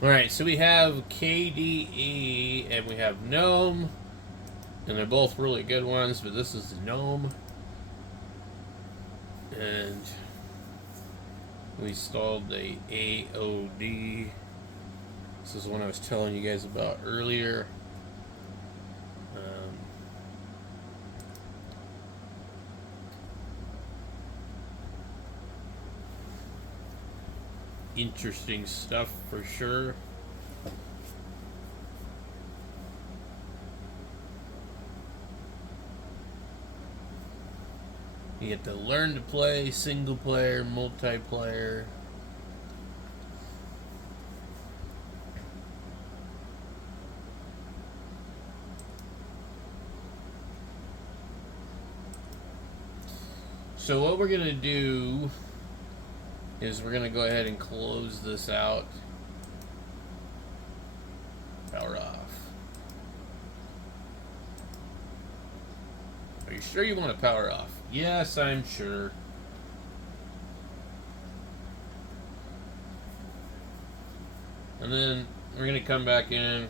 Alright, so we have KDE and we have GNOME, and they're both really good ones, but this is GNOME. And we installed the AOD. This is one I was telling you guys about earlier. Interesting stuff for sure. You get to learn to play single player, multiplayer. So what we're gonna do is we're gonna go ahead and close this out. Power off. Are you sure you want to power off? Yes, I'm sure. And then we're gonna come back in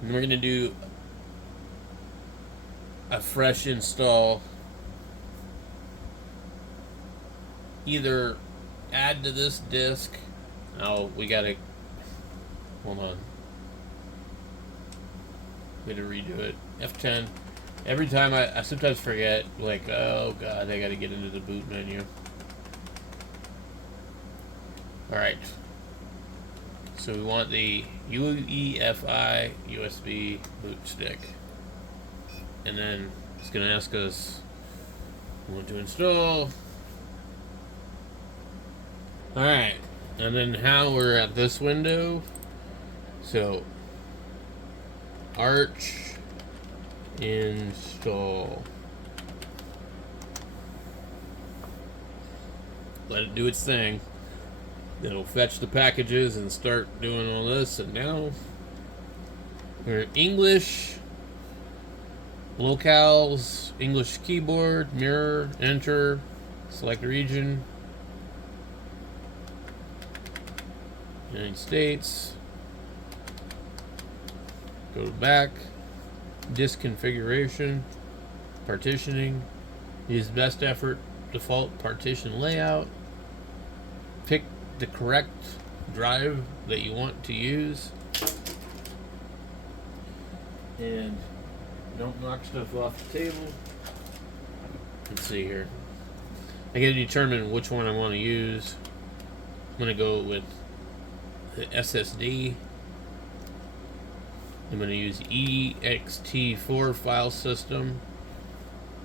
and we're gonna do a fresh install. Either add to this disk. Oh, we gotta. Hold on. We gotta redo it. F10. Every time I sometimes forget, like, oh god, I gotta get into the boot menu. Alright. So we want the UEFI USB boot stick. And then it's gonna ask us, we want to install. Alright, and then how we're at this window. So, Arch install. Let it do its thing. It'll fetch the packages and start doing all this. And now we're English, locales, English keyboard, mirror, enter, select region, United States. Go back, disk configuration, partitioning, use best effort, default partition layout, pick the correct drive that you want to use, and don't knock stuff off the table. Let's see here. I gotta determine which one I want to use. I'm gonna go with the SSD. I'm going to use ext4 file system.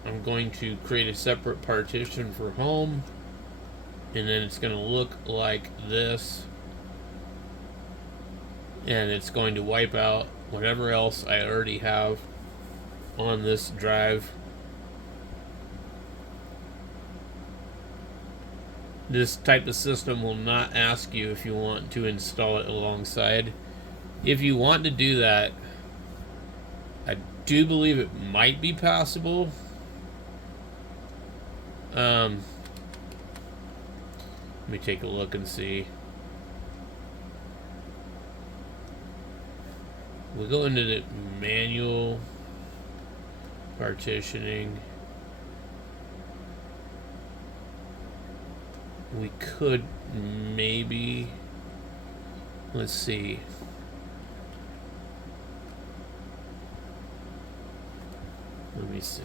I'm going to create a separate partition for home, and then it's going to look like this, and it's going to wipe out whatever else I already have on this drive. This type of system will not ask you if you want to install it alongside. If you want to do that, I do believe it might be possible. Let me take a look and see. We'll go into the manual partitioning. We could maybe, let's see. Let me see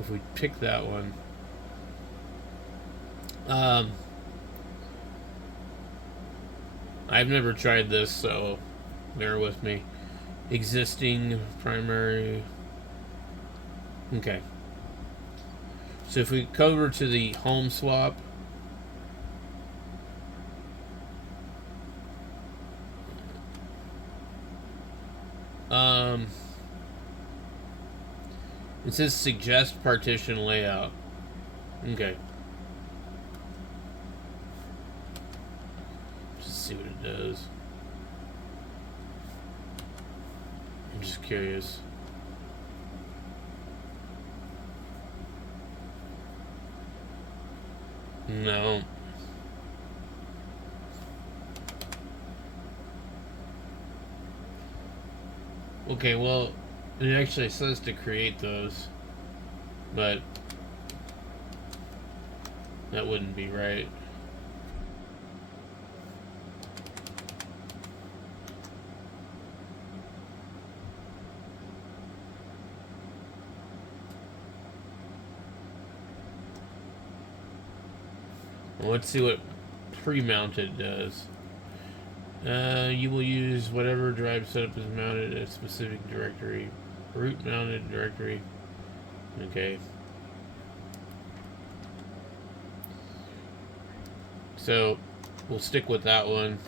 if we pick that one. I've never tried this, so bear with me. Existing primary. Okay. So if we go over to the home swap, it says suggest partition layout. Okay. Just see what it does. I'm just curious. No. Okay, well, it actually says to create those, but that wouldn't be right. Well, let's see what pre-mounted does. You will use whatever drive setup is mounted at a specific directory. Root mounted directory. Okay. So we'll stick with that one.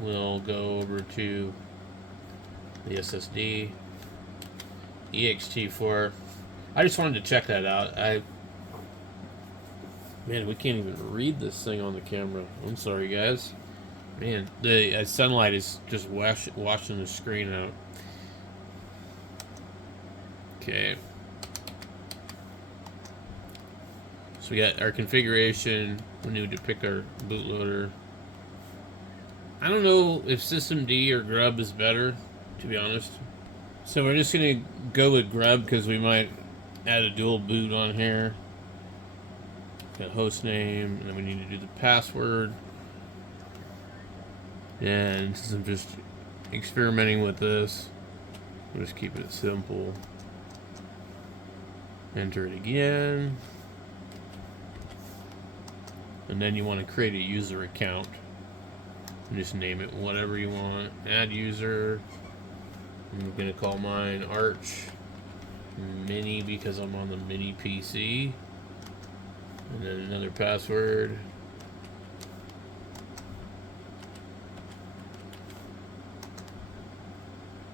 We'll go over to the SSD. ext4. I just wanted to check that out. Man, we can't even read this thing on the camera. I'm sorry, guys. Man, the sunlight is just washing the screen out. Okay. So we got our configuration. We need to pick our bootloader. I don't know if systemd or grub is better, to be honest. So we're just going to go with grub because we might add a dual boot on here. Got host name, and then we need to do the password. And since I'm just experimenting with this, we'll just keep it simple. Enter it again. And then you want to create a user account. And just name it whatever you want. Add user. I'm going to call mine Arch Mini because I'm on the mini PC. And then another password.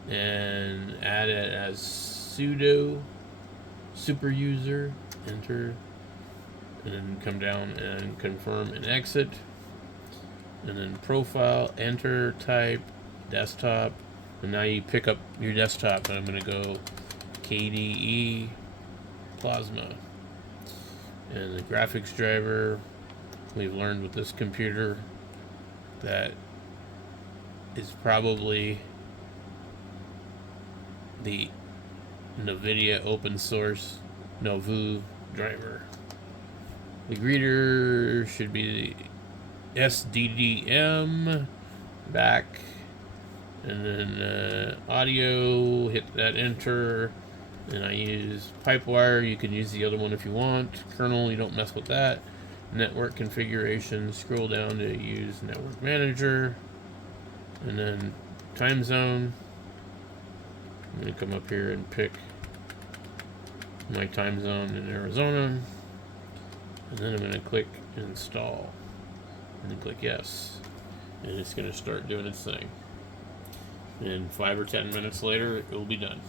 And add it as sudo super user. Enter. And then come down and confirm and exit. And then profile, enter, type, desktop. And now you pick up your desktop, and I'm going to go KDE Plasma. And the graphics driver, we've learned with this computer that is probably the NVIDIA open source Novu driver. The greeter should be the SDDM back, and then audio, hit that enter. And I use Pipewire. You can use the other one if you want. Kernel, you don't mess with that. Network configuration, scroll down to use Network Manager. And then time zone. I'm going to come up here and pick my time zone in Arizona. And then I'm going to click install. And then click yes. And it's going to start doing its thing. And 5 or 10 minutes later, it will be done.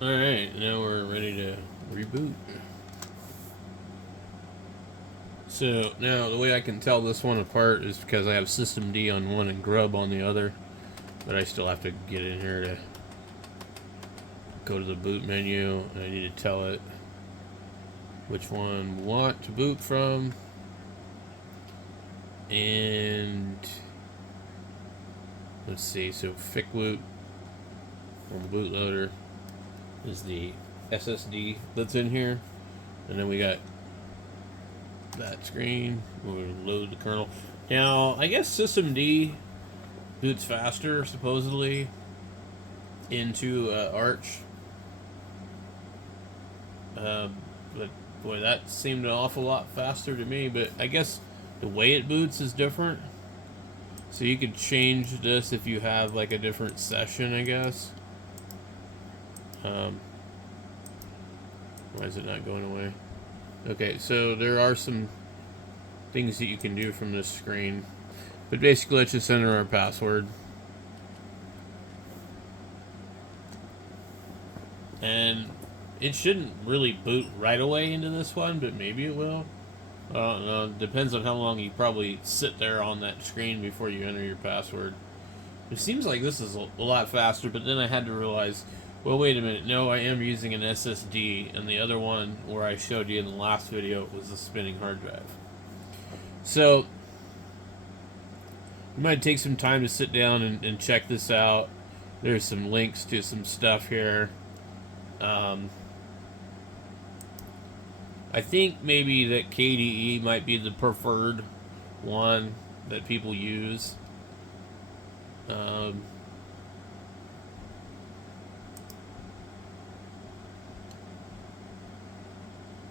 Alright, now we're ready to reboot. So now the way I can tell this one apart is because I have systemd on one and grub on the other. But I still have to get in here to go to the boot menu, and I need to tell it which one we want to boot from. And let's see, so ficboot on the bootloader is the SSD that's in here, and then we got that screen. We'll load the kernel. Now, I guess systemd boots faster, supposedly, into Arch. But boy, that seemed an awful lot faster to me. But I guess the way it boots is different. So you could change this if you have like a different session, I guess. Why is it not going away? Okay, so there are some things that you can do from this screen. But basically, let's just enter our password. And it shouldn't really boot right away into this one, but maybe it will. I don't know. Depends on how long you probably sit there on that screen before you enter your password. It seems like this is a lot faster, but then I had to realize, well, wait a minute. No, I am using an SSD, and the other one where I showed you in the last video was a spinning hard drive. So you might take some time to sit down and check this out. There's some links to some stuff here. I think maybe that KDE might be the preferred one that people use.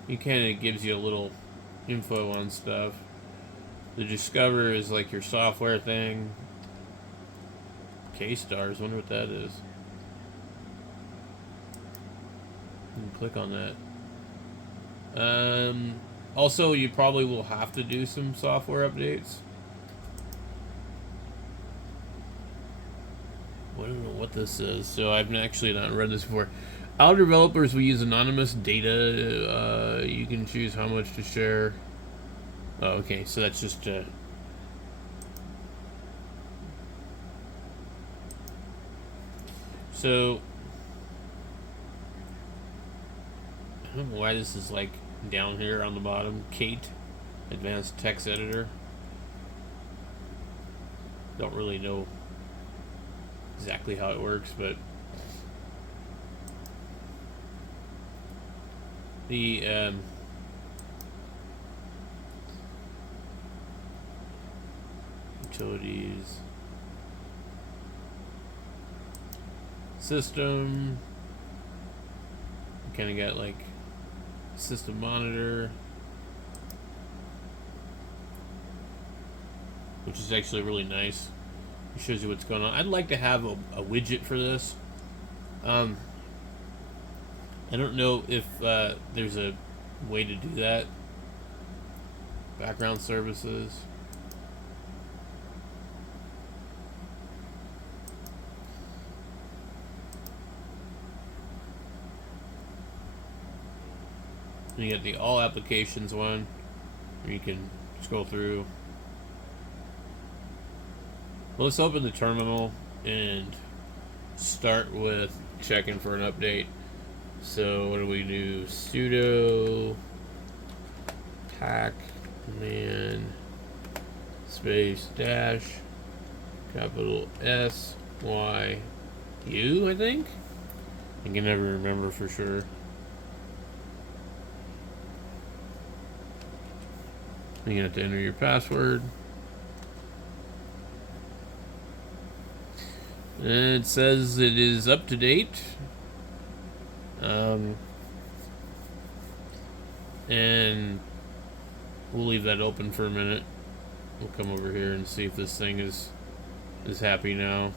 It kind of gives you a little info on stuff. The Discover is like your software thing. K-Stars, wonder what that is. You can click on that. Also, you probably will have to do some software updates. I don't know what this is, so I've actually not read this before. Our developers will use anonymous data. You can choose how much to share. Oh, okay, so that's just so I don't know why this is like down here on the bottom. Kate, advanced text editor. Don't really know exactly how it works, but the utilities system kind of got like system monitor, which is actually really nice. It shows you what's going on. I'd like to have a widget for this. I don't know if there's a way to do that. Background services. And you get the all applications one, where you can scroll through. Well, let's open the terminal and start with checking for an update. So what do we do? Sudo pacman space dash capital S Y U, I think. I can never remember for sure. You have to enter your password. And it says it is up to date. And we'll leave that open for a minute. We'll come over here and see if this thing is happy now.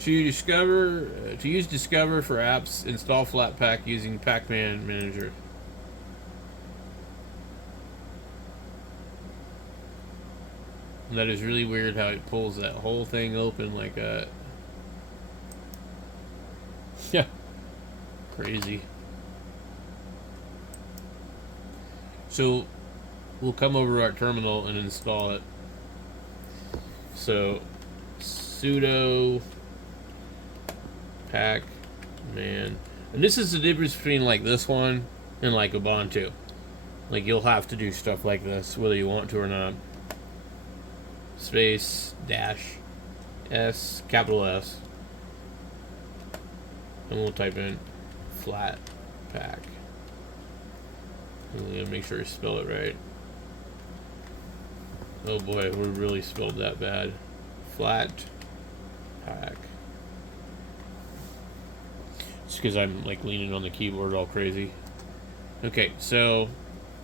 To use Discover for apps, install Flatpak using Pacman Manager. And that is really weird how it pulls that whole thing open like a... Yeah. Crazy. So we'll come over to our terminal and install it. So sudo pacman, and this is the difference between like this one and like Ubuntu. Like you'll have to do stuff like this whether you want to or not. Space dash S, capital S, and we'll type in flat pack. And we gotta make sure we spell it right. Oh boy, we really spelled that bad. Flat pack. Just because I'm like leaning on the keyboard all crazy. Okay, so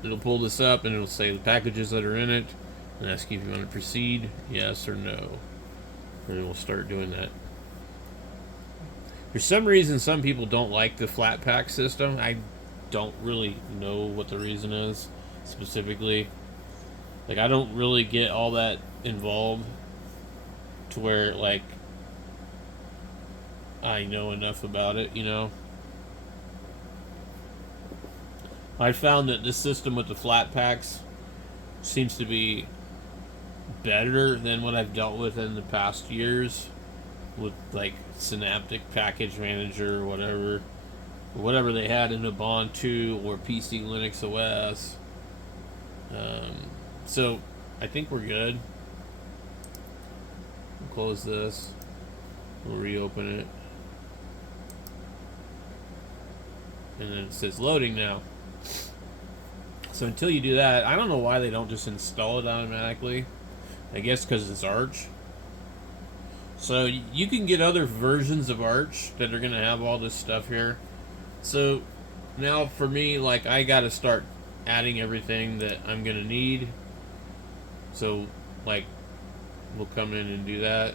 it'll pull this up and it'll say the packages that are in it. and ask you if you want to proceed, yes or no. And then we'll start doing that. For some reason, some people don't like the flat pack system. I don't really know what the reason is specifically. Like, I don't really get all that involved to where, like, I know enough about it, you know? I found that this system with the flat packs seems to be better than what I've dealt with in the past years with, like, Synaptic Package Manager or whatever they had in Ubuntu or PC Linux OS. So I think we're good. We'll close this. We'll reopen it. And then it says loading now. So until you do that, I don't know why they don't just install it automatically. I guess because it's Arch. So you can get other versions of Arch that are going to have all this stuff here. So now for me, like, I got to start adding everything that I'm going to need. So, like, we'll come in and do that.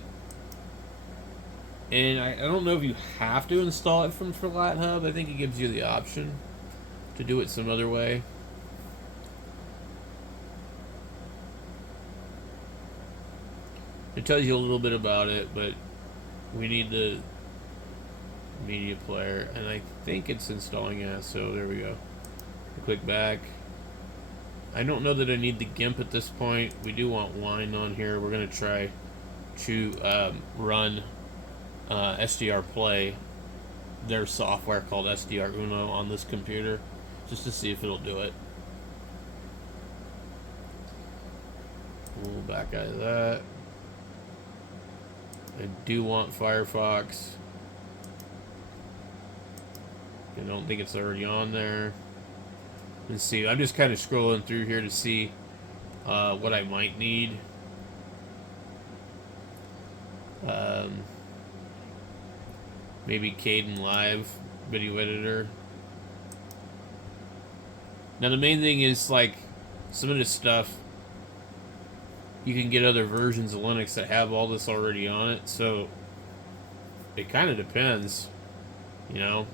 And I don't know if you have to install it from FlatHub. I think it gives you the option to do it some other way. It tells you a little bit about it, but we need the media player, and I think it's installing it, so there we go. Click back. I don't know that I need the GIMP at this point. We do want Wine on here. We're going to try to run SDR Play, their software called SDR Uno, on this computer, just to see if it'll do it. We'll back out of that. I do want Firefox. I don't think it's already on there. Let's see. I'm just kind of scrolling through here to see what I might need. Maybe Caden Live video editor. Now the main thing is, like, some of this stuff you can get other versions of Linux that have all this already on it, so it kind of depends, you know.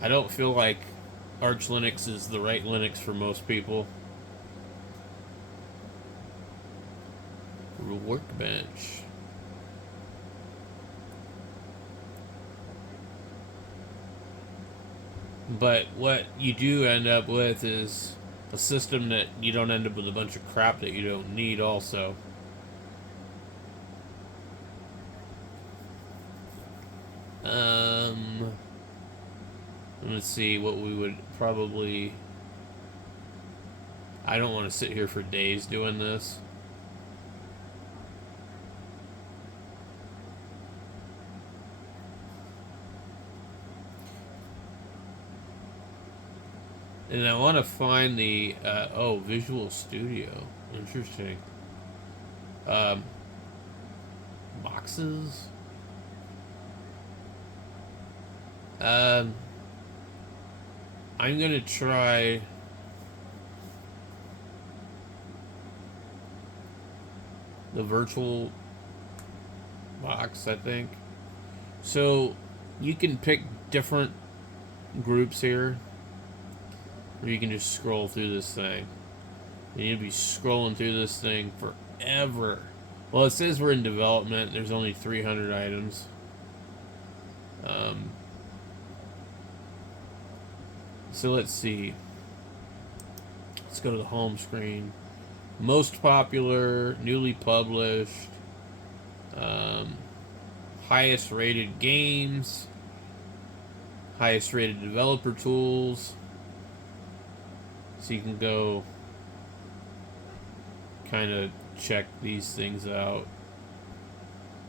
I don't feel like Arch Linux is the right Linux for most people. Workbench. But what you do end up with is a system that you don't end up with a bunch of crap that you don't need also. Let's see what we would probably... I don't want to sit here for days doing this. And I want to find the, Visual Studio. Interesting. Boxes? I'm going to try... the virtual box, I think. So, you can pick different groups here. Or you can just scroll through this thing. And you'll be scrolling through this thing forever. Well, it says we're in development. There's only 300 items. So let's see. Let's go to the home screen. Most popular, newly published, highest rated games, highest rated developer tools. So you can go kind of check these things out.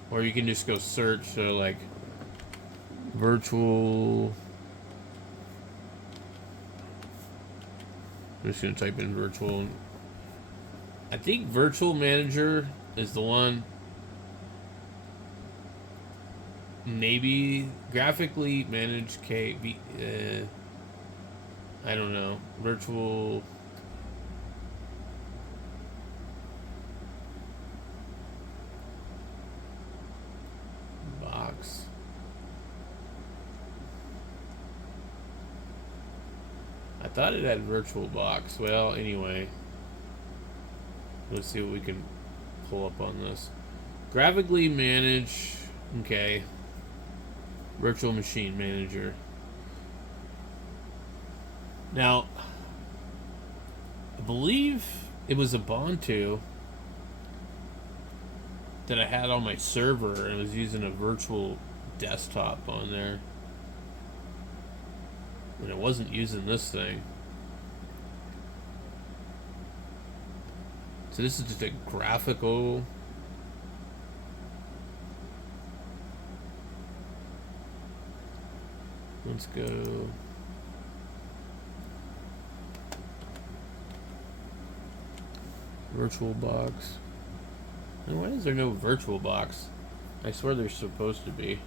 Or you can just go search, so like virtual... I'm just going to type in virtual. I think Virtual Manager is the one. Maybe graphically managed I don't know. Virtual thought it had VirtualBox. Well, anyway, let's see what we can pull up on this. Graphically manage. Okay. Virtual Machine Manager. Now, I believe it was Ubuntu that I had on my server, and I was using a virtual desktop on there. And I wasn't using this thing. So this is just a graphical. Let's go. VirtualBox. And why is there no VirtualBox? I swear there's supposed to be.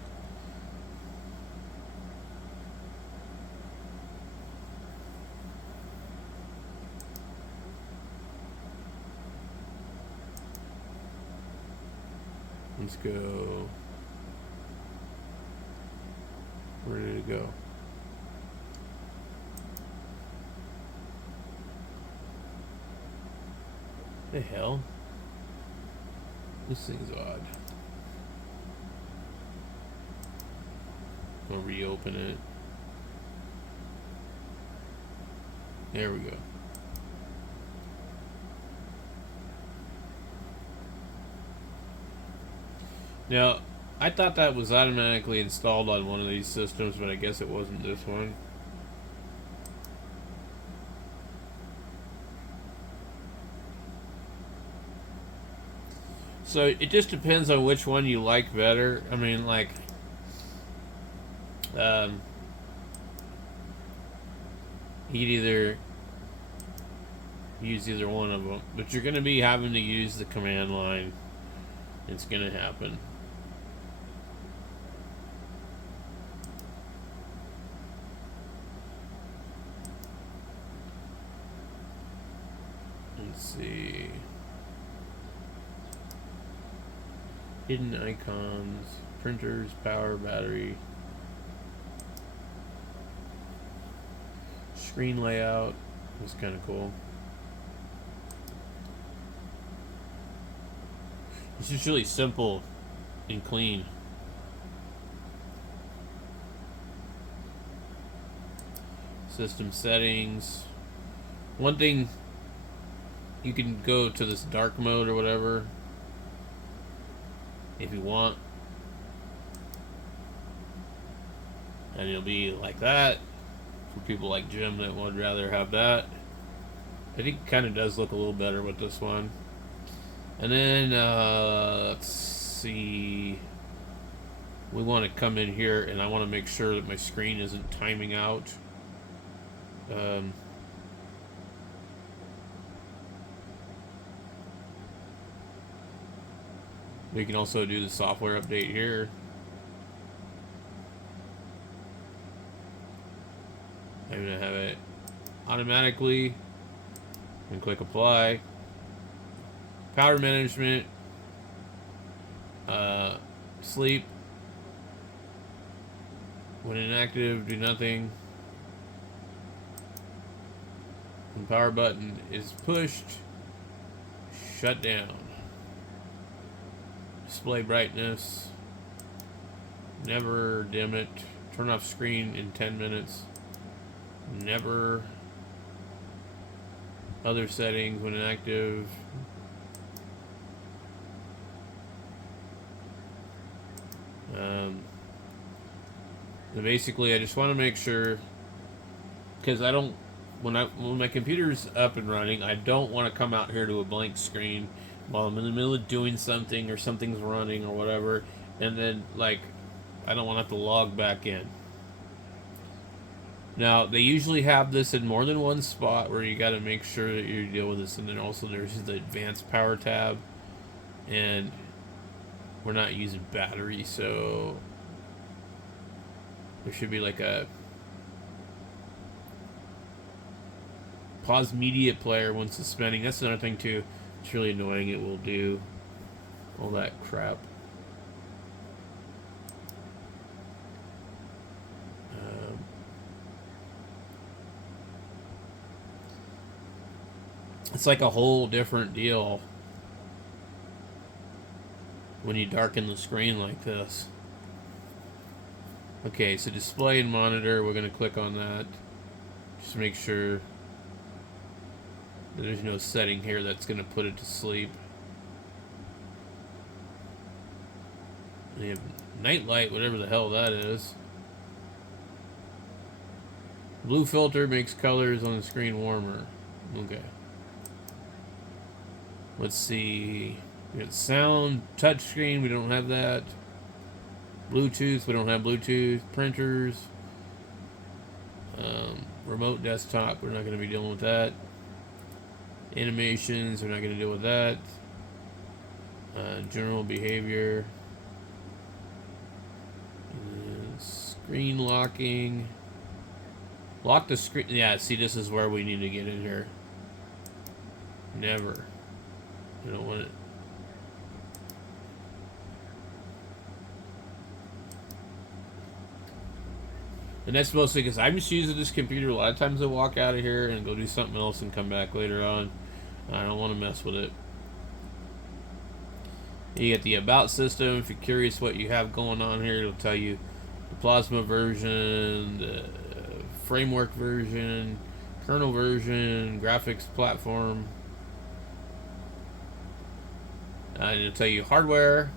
Let's go. Where did it go? The hell? This thing's odd. I'll reopen it. There we go. Now, I thought that was automatically installed on one of these systems, but I guess it wasn't this one. So it just depends on which one you like better. I mean, like, you'd either use either one of them, but you're going to be having to use the command line. It's going to happen. Let's see. Hidden icons, printers, power, battery, screen layout. That's kind of cool. It's just really simple and clean. System settings. One thing, you can go to this dark mode or whatever if you want, and it'll be like that for people like Jim that would rather have that. I think it kind of does look a little better with this one. And then let's see, we want to come in here and I want to make sure that my screen isn't timing out. We can also do the software update here. I'm going to have it automatically and click apply. Power management, sleep. When inactive, do nothing. When power button is pushed, shut down. Display brightness, never dim it. Turn off screen in 10 minutes. Never. Other settings when inactive. Basically, I just want to make sure, because I don't, when my computer's up and running, I don't want to come out here to a blank screen while I'm in the middle of doing something or something's running or whatever, and then, like, I don't want to have to log back in. Now, they usually have this in more than one spot where you got to make sure that you deal with this, and then also there's the advanced power tab, and we're not using battery, so there should be like a pause media player when suspending. That's another thing too. It's really annoying. It will do all that crap. It's like a whole different deal when you darken the screen like this. Okay, so display and monitor, we're going to click on that. Just make sure there's no setting here that's going to put it to sleep. And you have night light, whatever the hell that is. Blue filter makes colors on the screen warmer. Okay. Let's see. We got sound, touch screen, we don't have that. Bluetooth, we don't have Bluetooth. Printers. Remote desktop, we're not going to be dealing with that. Animations, we're not going to deal with that. General behavior. Screen locking. Lock the screen. Yeah, see, this is where we need to get in here. Never. I don't want it. And that's mostly because I'm just using this computer. A lot of times I walk out of here and go do something else and come back later on. I don't want to mess with it. You get the About system. If you're curious what you have going on here, it'll tell you the Plasma version, the framework version, kernel version, graphics platform. And it'll tell you hardware.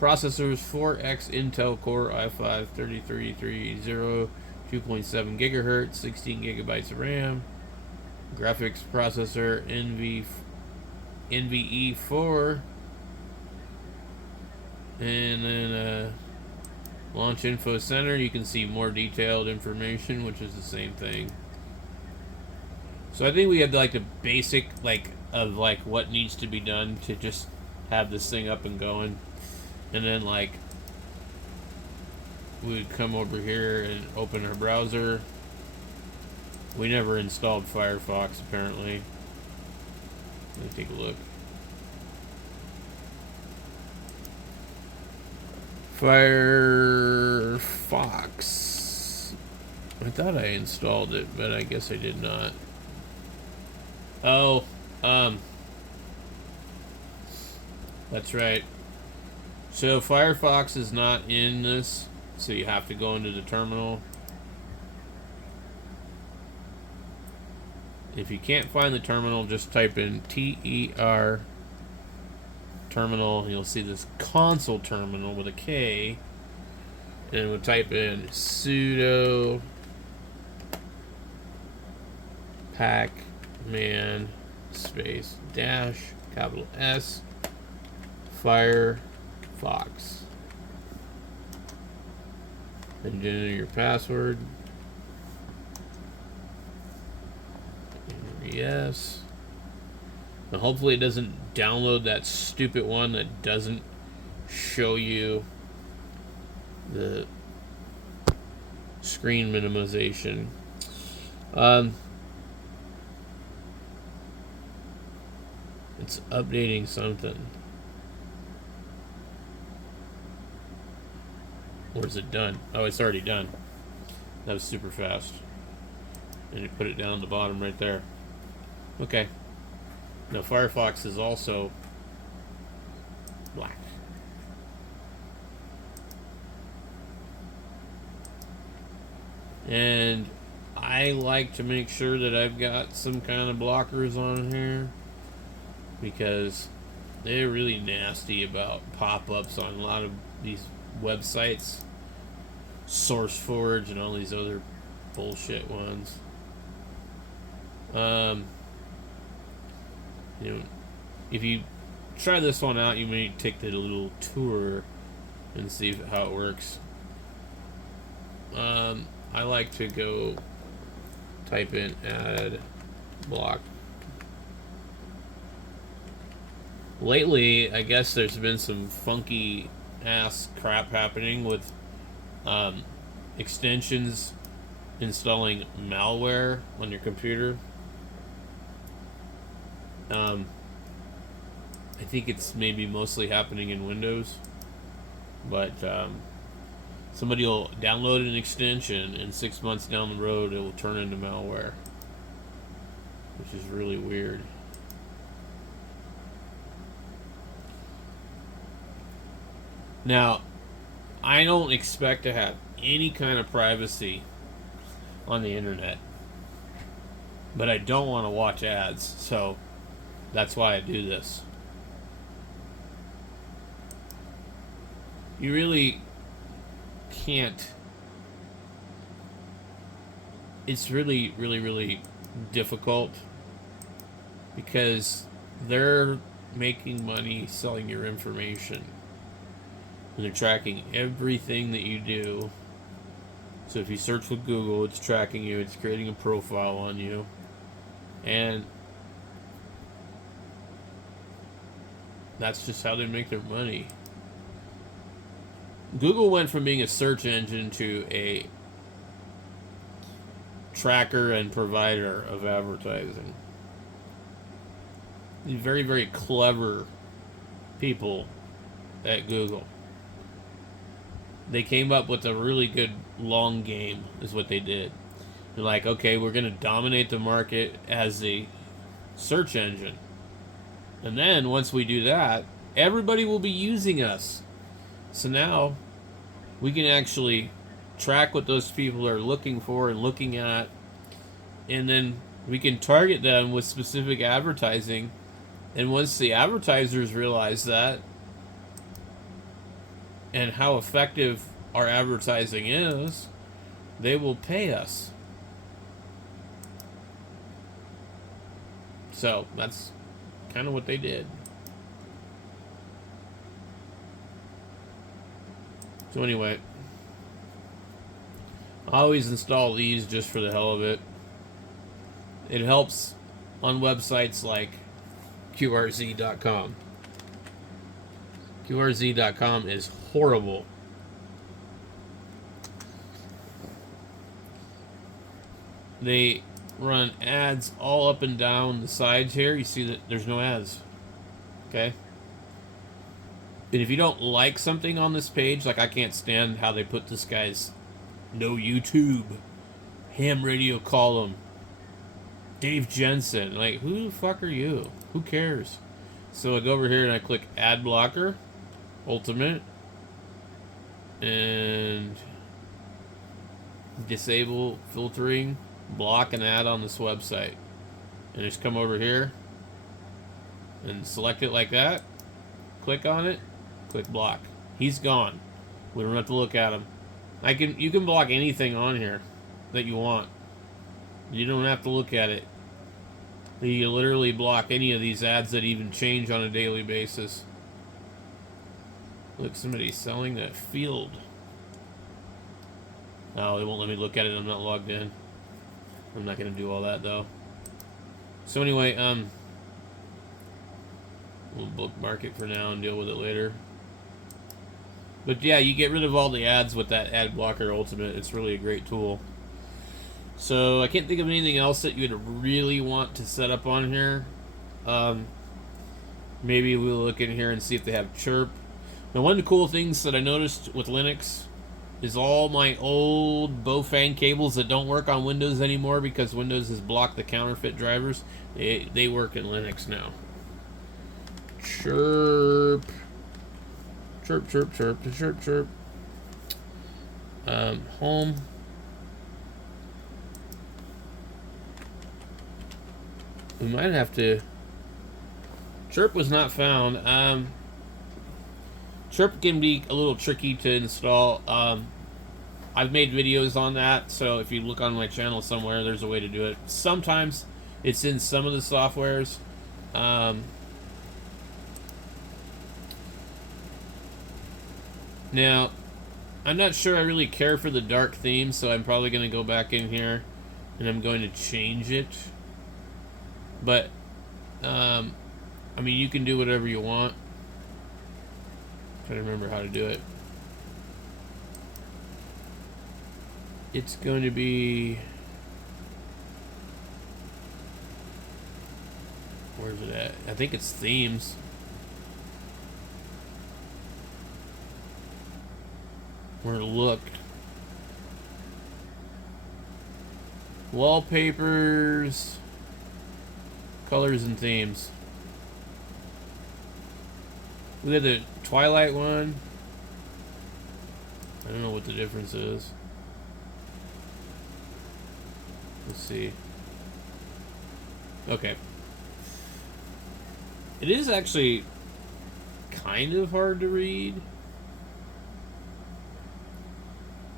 Processors 4X Intel Core i5 3330, 2.7 gigahertz, 16 gigabytes of RAM. Graphics processor NVE4. And then launch info center. You can see more detailed information, which is the same thing. So I think we have like the basic of what needs to be done to just have this thing up and going. And then we would come over here and open our browser. We never installed Firefox apparently. Let me take a look. Firefox. I thought I installed it, but I guess I did not. Oh, that's right. So Firefox is not in this, so you have to go into the terminal. If you can't find the terminal, just type in TER terminal. You'll see this console terminal with a K. And we'll type in sudo pacman space dash capital S Firefox. And enter your password. Yes. And hopefully it doesn't download that stupid one that doesn't show you the screen minimization. It's updating something. Or is it done? Oh, it's already done. That was super fast. And you put it down at the bottom right there. Okay. Now Firefox is also black. And I like to make sure that I've got some kind of blockers on here, because they're really nasty about pop-ups on a lot of these websites, SourceForge and all these other bullshit ones. If you try this one out, you may take the little tour and see how it works. I like to go type in add block. Lately, I guess there's been some funky ass crap happening with extensions installing malware on your computer. I think it's maybe mostly happening in Windows, but somebody will download an extension and 6 months down the road it will turn into malware. which is really weird. Now, I don't expect to have any kind of privacy on the internet, but I don't want to watch ads, so that's why I do this. You really can't. It's really, really, really difficult because they're making money selling your information. And they're tracking everything that you do. So if you search with Google, it's tracking you, it's creating a profile on you. And that's just how they make their money. Google went from being a search engine to a tracker and provider of advertising. Very, very clever people at Google. They came up with a really good long game, is what they did. They're like, okay, we're going to dominate the market as a search engine. And then once we do that, everybody will be using us. So now we can actually track what those people are looking for and looking at, and then we can target them with specific advertising. And once the advertisers realize that and how effective our advertising is, they will pay us. So that's kind of what they did. So anyway, I always install these just for the hell of it. It helps on websites like QRZ.com. QRZ.com is horrible. They run ads all up and down the sides here. You see that there's no ads. Okay? And if you don't like something on this page, like I can't stand how they put this guy's no YouTube, ham radio column, Dave Jensen. Like, who the fuck are you? Who cares? So I go over here and I click Ad Blocker, Ultimate, and disable filtering, block an ad on this website. And just come over here and select it like that. Click on it. Click block. He's gone. We don't have to look at him. You can block anything on here that you want. You don't have to look at it. You can literally block any of these ads that even change on a daily basis. Look, somebody's selling a field. No, they won't let me look at it. I'm not logged in. I'm not going to do all that, though. So anyway, we'll bookmark it for now and deal with it later. But yeah, you get rid of all the ads with that Ad Blocker Ultimate. It's really a great tool. So I can't think of anything else that you would really want to set up on here. Maybe we'll look in here and see if they have chirp. Now, one of the cool things that I noticed with Linux is all my old Bofang cables that don't work on Windows anymore because Windows has blocked the counterfeit drivers. They work in Linux now. Chirp. Chirp, chirp, chirp, chirp, chirp. Home. We might have to... Chirp was not found. Chirp can be a little tricky to install. I've made videos on that, so if you look on my channel somewhere, there's a way to do it. Sometimes it's in some of the softwares. Now, I'm not sure I really care for the dark theme, so I'm probably going to go back in here and I'm going to change it. But, I mean, you can do whatever you want. I'm trying to remember how to do it. It's going to be... Where's it at? I think it's themes. Where to look. Wallpapers. Colors and themes. We had the Twilight one. I don't know what the difference is. Let's see. Okay. It is actually kind of hard to read.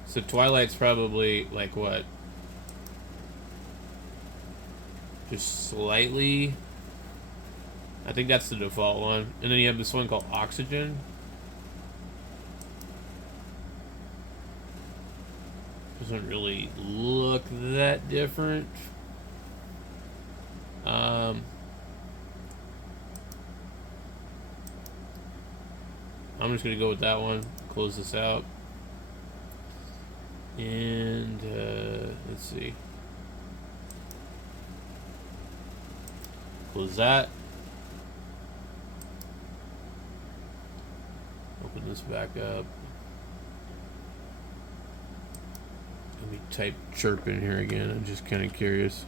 So Twilight's probably like what? Just slightly. I think that's the default one. And then you have this one called Oxygen. Doesn't really look that different. I'm just gonna go with that one. Close this out. And let's see. Close that. Open this back up. Let me type chirp in here again. I'm just kind of curious.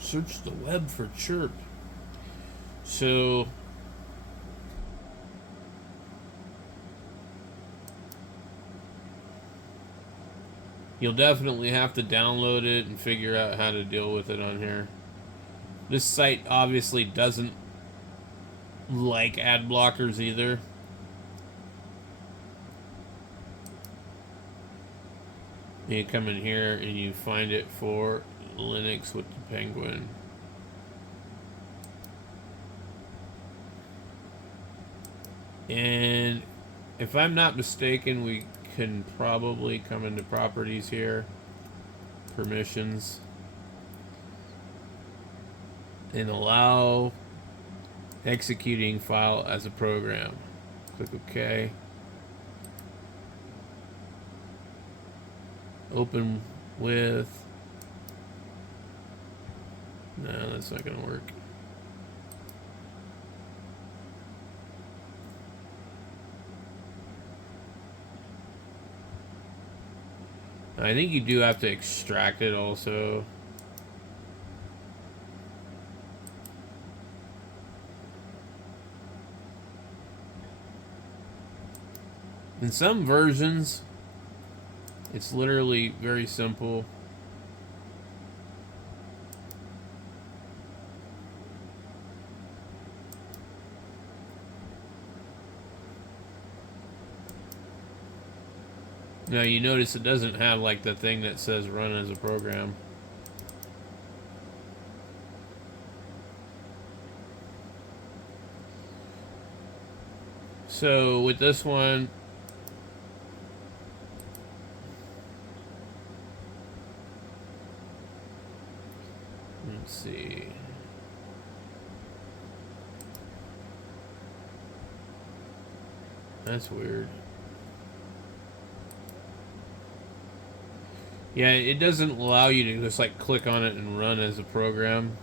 Search the web for chirp. So you'll definitely have to download it and figure out how to deal with it on here. This site obviously doesn't like ad blockers either. You come in here and you find it for Linux with the penguin. And if I'm not mistaken, we can probably come into properties here, permissions, and allow executing file as a program. Click OK. Open with. No, that's not going to work. I think you do have to extract it also. In some versions, it's literally very simple. Now you notice it doesn't have like the thing that says run as a program. So with this one, let's see. That's weird. Yeah, it doesn't allow you to just like click on it and run as a program.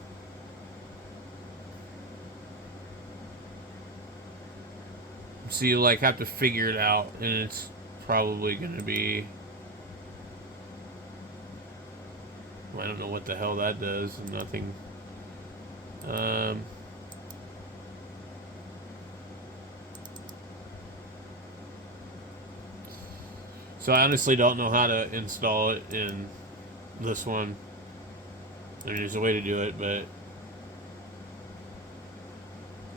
So you like have to figure it out, and it's probably going to be, I don't know what the hell that does. Nothing. So I honestly don't know how to install it in this one. I mean, there's a way to do it, but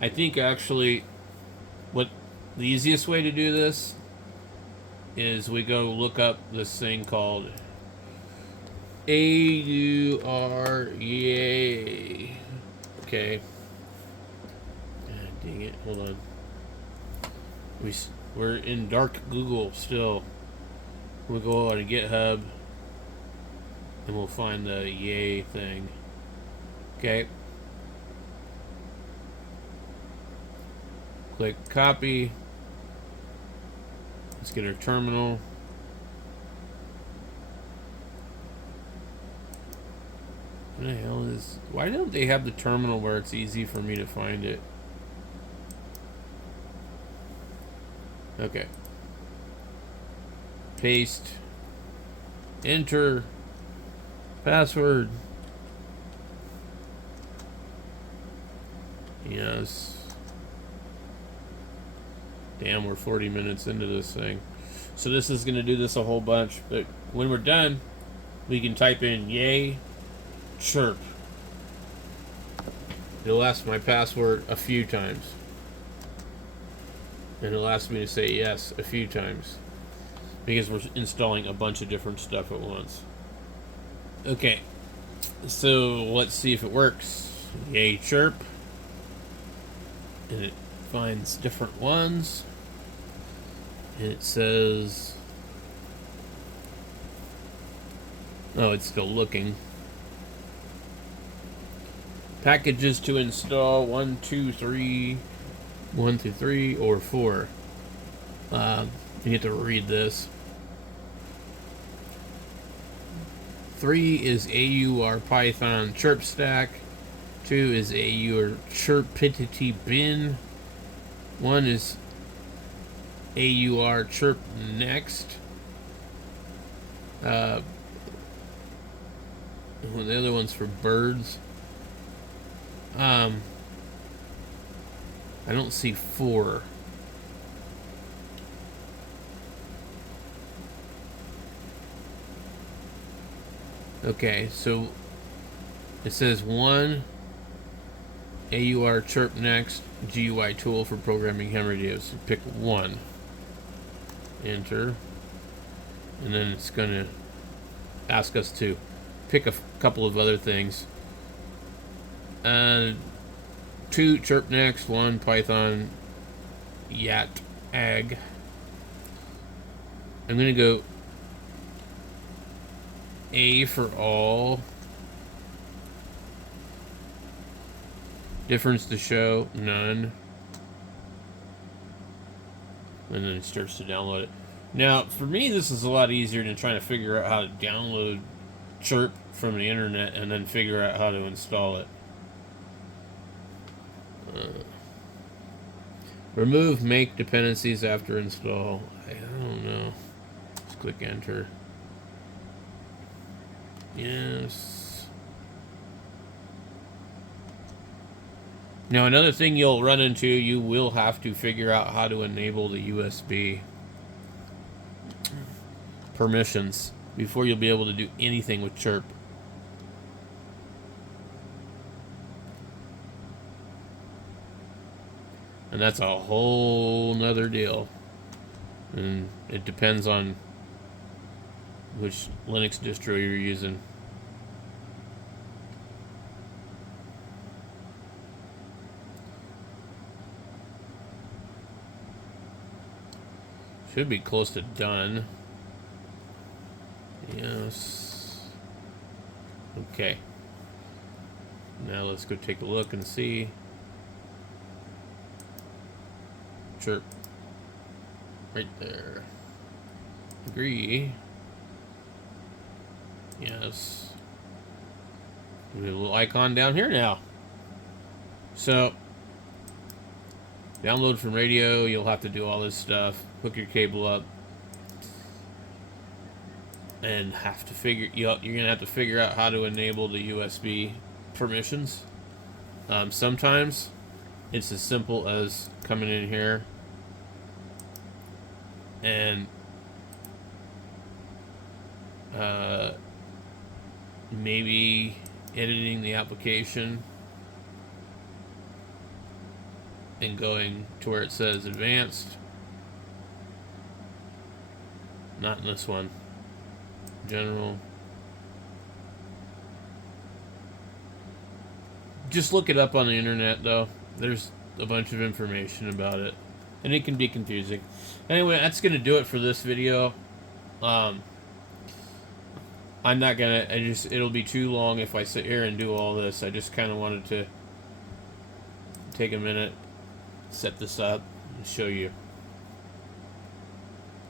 I think actually what the easiest way to do this is we go look up this thing called AUR. Yay. Okay. Dang it. Hold on. We're in dark Google still. We'll go on to GitHub and we'll find the yay thing. Okay. Click copy. Let's get our terminal. What the hell is... Why don't they have the terminal where it's easy for me to find it? Okay. Paste. Enter. Password. Yes. Damn, we're 40 minutes into this thing. So this is going to do this a whole bunch. But when we're done, we can type in yay, chirp. It'll ask my password a few times. And it'll ask me to say yes a few times. Because we're installing a bunch of different stuff at once. Okay. So let's see if it works. Yay, chirp. And it finds different ones. And it says... Oh, it's still looking. Packages to install 1, 2, 3, 1 through 3, or 4. You get to read this. 3 is AUR Python chirp stack. 2 is AUR chirpidity bin. 1 is AUR chirp next. The other one's for birds. I don't see 4. Okay, so it says 1 AUR chirp next GUI tool for programming ham radios. So pick 1. Enter. And then it's going to ask us to pick a couple of other things. 2 chirp next, 1 Python yat ag. I'm going to go A for all. Difference to show, none. And then it starts to download it. Now, for me, this is a lot easier than trying to figure out how to download Chirp from the internet and then figure out how to install it. Remove make dependencies after install. I don't know. Let's click enter. Yes. Now another thing you'll run into, you will have to figure out how to enable the USB permissions before you'll be able to do anything with Chirp. And that's a whole nother deal. And it depends on which Linux distro you're using. Should be close to done. Yes. Okay. Now let's go take a look and see. Chirp. Right there. Agree. Yes. We have a little icon down here now. So, download from radio, you'll have to do all this stuff. Hook your cable up. And have to figure, you're going to have to figure out how to enable the USB permissions. Sometimes it's as simple as coming in here and maybe editing the application and going to where it says advanced. Not in this one. General. Just look it up on the internet, though. There's a bunch of information about it, and it can be confusing. Anyway, that's gonna do it for this video. I'm not gonna. It'll be too long if I sit here and do all this. I just kind of wanted to take a minute, set this up, and show you.